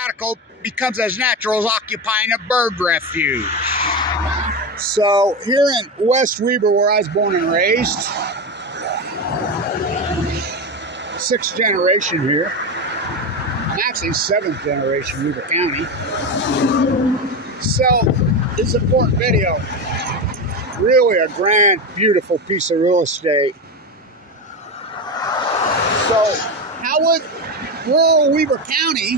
sabbatical becomes as natural as occupying a bird refuge. So here in West Weber, where I was born and raised, 6th generation here. I'm actually 7th generation Weber County. So it's an important video. Really a grand, beautiful piece of real estate. So how would rural Weber County,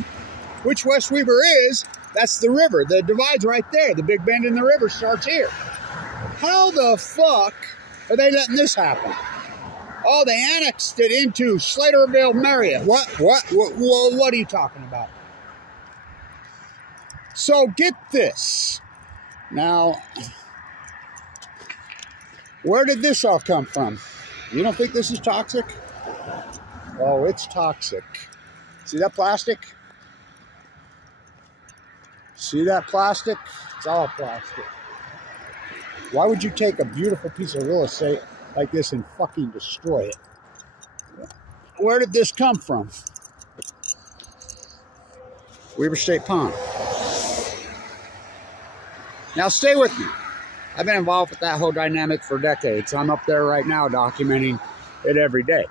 which West Weber is, that's the river. The divide's right there. The big bend in the river starts here. How the fuck are they letting this happen? Oh, they annexed it into Slaterville, Marriott. What are you talking about? So get this. Now, where did this all come from? You don't think this is toxic? Oh, it's toxic. See that plastic? See that plastic? It's all plastic. Why would you take a beautiful piece of real estate like this and fucking destroy it? Where did this come from? Weber State Pond. Now stay with me. I've been involved with that whole dynamic for decades. I'm up there right now documenting it every day.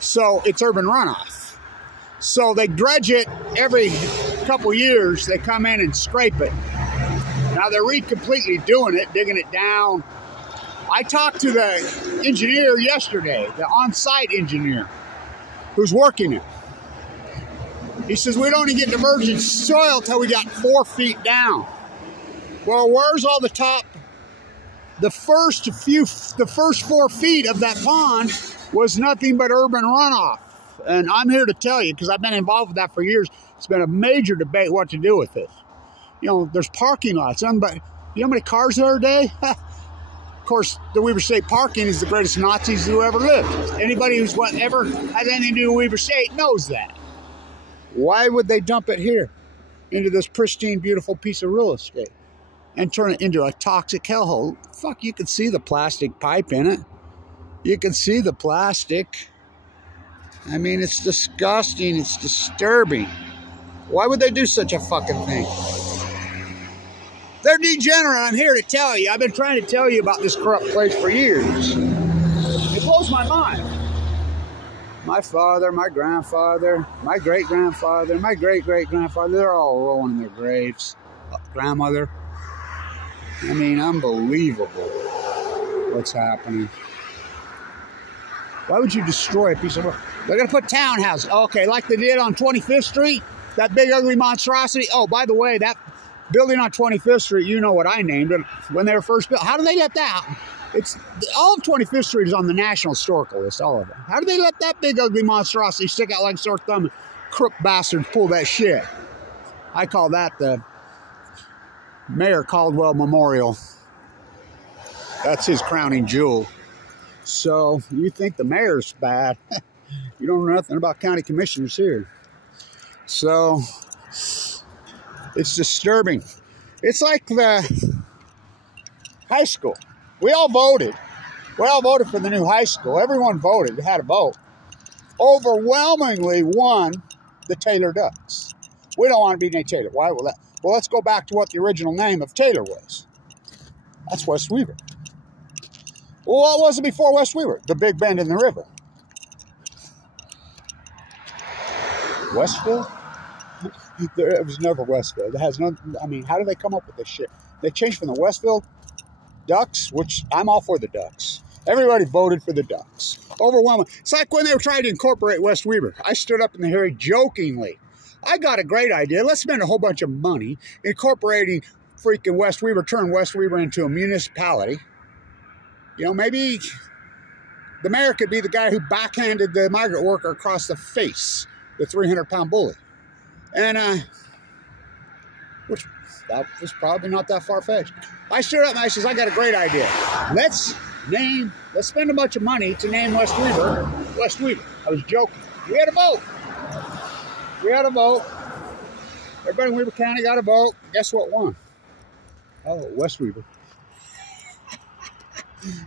So it's urban runoff. So they dredge it every couple years. They come in and scrape it. Now they're completely doing it, digging it down. I talked to the engineer yesterday, the on-site engineer who's working it. He says, we don't even get divergent soil till we got 4 feet down. Well, where's all the top? The first 4 feet of that pond was nothing but urban runoff. And I'm here to tell you, because I've been involved with that for years, it's been a major debate what to do with this. You know, there's parking lots. But you know how many cars there are a day? Of course, the Weber State parking is the greatest Nazis who ever lived. Anybody who's whatever has anything to do with Weber State knows that. Why would they dump it here into this pristine, beautiful piece of real estate and turn it into a toxic hellhole? Fuck, you can see the plastic pipe in it. You can see the plastic. I mean, it's disgusting. It's disturbing. Why would they do such a fucking thing? They're degenerate, I'm here to tell you. I've been trying to tell you about this corrupt place for years. It blows my mind. My father, my grandfather, my great-grandfather, my great-great-grandfather, they're all rolling in their graves. Grandmother. I mean, unbelievable what's happening. Why would you destroy a piece of... They're going to put townhouses. Okay, like they did on 25th Street, that big ugly monstrosity. Oh, by the way, that building on 25th Street, you know what I named it when they were first built. How do they let that? It's all of 25th Street is on the National Historical List, all of it. How do they let that big ugly monstrosity stick out like a sore thumb and crook bastards pull that shit? I call that the Mayor Caldwell Memorial. That's his crowning jewel. So you think the mayor's bad? You don't know nothing about county commissioners here. So it's disturbing. It's like the high school. We all voted. We all voted for the new high school. Everyone voted, had a vote. Overwhelmingly won the Taylor Ducks. We don't want to be named Taylor. Why will that? Well, let's go back to what the original name of Taylor was. That's West Weber. Well, what was it before West Weber? The big bend in the river. Westfield? It was never Westfield. It has no, I mean, how do they come up with this shit? They changed from the Westfield Ducks, which I'm all for the Ducks. Everybody voted for the Ducks. Overwhelming. It's like when they were trying to incorporate West Weber. I stood up in the hearing jokingly. I got a great idea. Let's spend a whole bunch of money incorporating freaking West Weber, turn West Weber into a municipality. You know, maybe the mayor could be the guy who backhanded the migrant worker across the face, the 300-pound bully. And, which that was probably not that far-fetched. I stood up and I says, I got a great idea. Let's spend a bunch of money to name West Weber West Weber. I was joking. We had a vote. We had a vote. Everybody in Weber County got a vote. Guess what won? Oh, West Weber.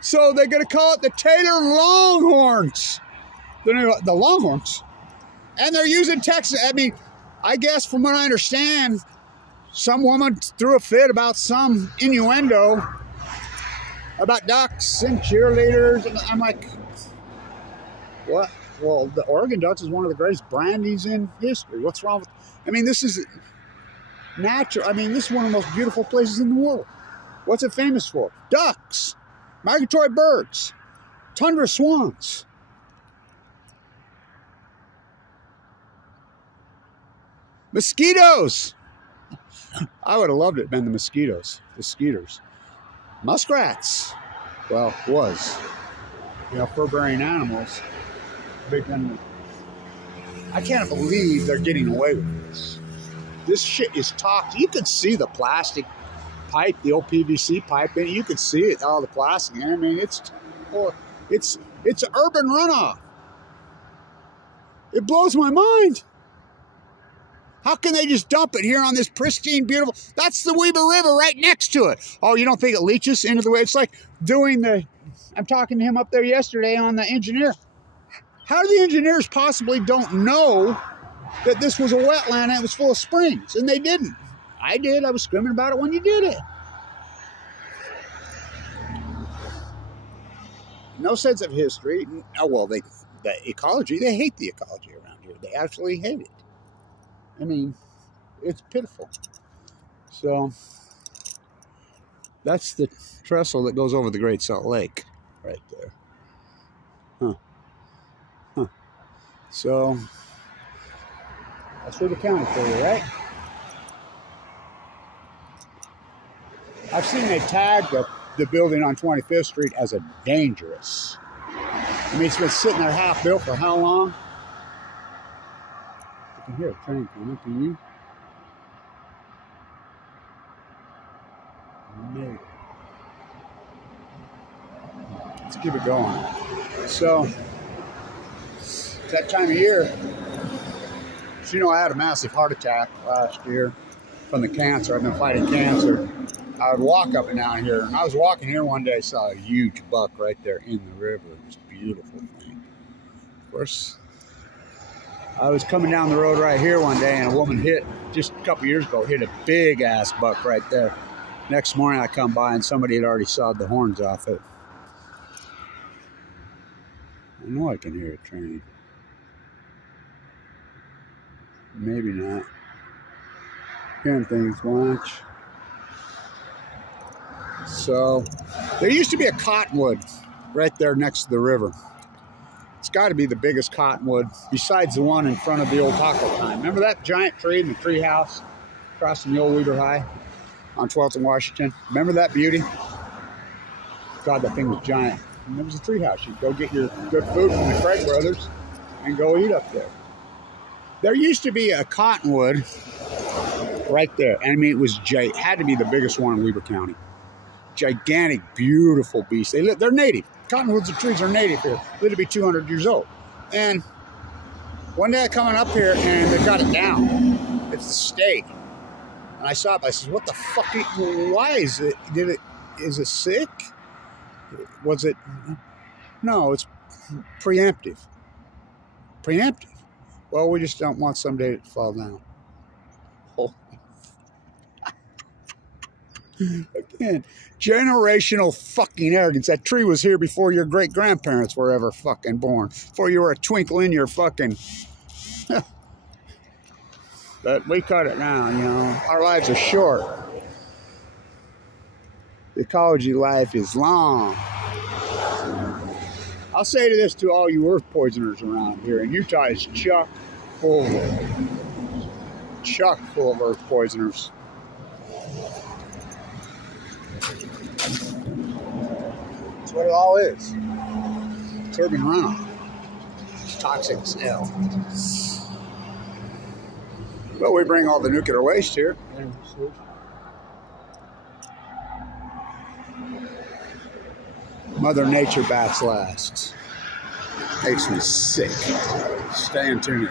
So they're going to call it the Taylor Longhorns. The Longhorns. And they're using Texas. I mean, I guess from what I understand, some woman threw a fit about some innuendo about ducks and cheerleaders, and I'm like, what? Well, the Oregon Ducks is one of the greatest brandies in history. What's wrong with? I mean, this is natural. I mean, this is one of the most beautiful places in the world. What's it famous for? Ducks, migratory birds, tundra swans. Mosquitoes. I would have loved it, been the mosquitoes, the skeeters. Muskrats. Well, was. You know, fur-bearing animals. Big animal. I can't believe they're getting away with this. This shit is toxic. You can see the plastic pipe, the old PVC pipe, and you can see it, all the plastic. I mean, it's urban runoff. It blows my mind. How can they just dump it here on this pristine, beautiful... That's the Weber River right next to it. Oh, you don't think it leaches into the way? It's like doing the... I'm talking to him up there yesterday on the engineer. How do the engineers possibly don't know that this was a wetland and it was full of springs? And they didn't. I did. I was screaming about it when you did it. No sense of history. Oh, well, the ecology, they hate the ecology around here. They absolutely hate it. I mean, it's pitiful. So, that's the trestle that goes over the Great Salt Lake right there. Huh. Huh. So, that's Weber County for you, right? I've seen they tag the building on 25th Street as a dangerous. I mean, it's been sitting there half built for how long? I can hear a train coming. Can you? Maybe. Let's keep it going. So, it's that time of year. So, you know, I had a massive heart attack last year from the cancer. I've been fighting cancer. I would walk up and down here, and I was walking here one day, saw a huge buck right there in the river. It was a beautiful thing. Of course, I was coming down the road right here one day, and a woman just a couple years ago, hit a big-ass buck right there. Next morning, I come by, and somebody had already sawed the horns off it. I know I can hear a train. Maybe not. Hearing things, Blanch. So, there used to be a cottonwood right there next to the river. It's got to be the biggest cottonwood besides the one in front of the old taco time. Remember that giant tree in the tree house across from the old Weber High on 12th and Washington? Remember that beauty? God, that thing was giant. And it was a tree house. You'd go get your good food from the Craig brothers and go eat up there. There used to be a cottonwood right there. I mean, it had to be the biggest one in Weber County. Gigantic, beautiful beast. They're native. Cottonwoods and trees are native here. Live to be 200 years old. And one day I coming up here and they got it down. It's the state. And I saw it. I said, "What the fuck? Why is it? Is it sick? Was it? No, it's preemptive. Preemptive. Well, we just don't want someday to fall down." Oh. Again, generational fucking arrogance. That tree was here before your great-grandparents were ever fucking born. Before you were a twinkle in your fucking... But we cut it down, you know. Our lives are short. The ecology life is long. I'll say to this to all you earth poisoners around here. In Utah is chock full of earth poisoners. That's what it all is. It's urban runoff. It's toxic as hell. Well, we bring all the nuclear waste here. Mother Nature bats last. Makes me sick. Stay in tune.